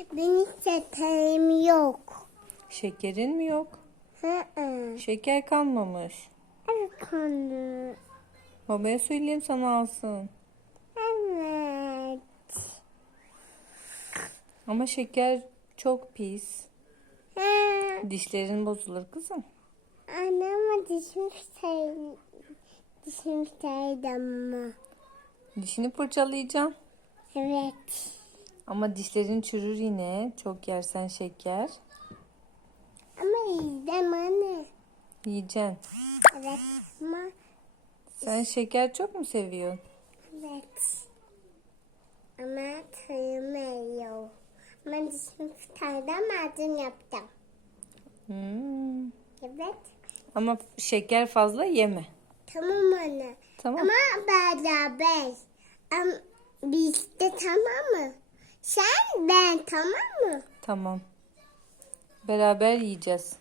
Benim şekerim yok. Şekerin mi yok? Hı hı. Şeker kalmamış. Evet konu. Babaya söyleyeyim sana alsın. Evet. Ama şeker çok pis. Ha, Dişlerin bozulur kızım. anama dişim şey dişim şeydi ama. Dişini fırçalayacaksın. Evet. Ama dişlerin çürür yine. Çok yersen şeker. Ama yiyeceğim anne. Yiyeceksin. Evet ama Sen şeker çok mu seviyorsun? evet. Ama kıyamıyor. Ama dişim fıtaydı macun yaptım. Hmm. Evet. Ama şeker fazla yeme. Tamam anne. Tamam. Ama beraber. Ama biz de tamam mı? Sen ben tamam mı? Tamam. Beraber yiyeceğiz.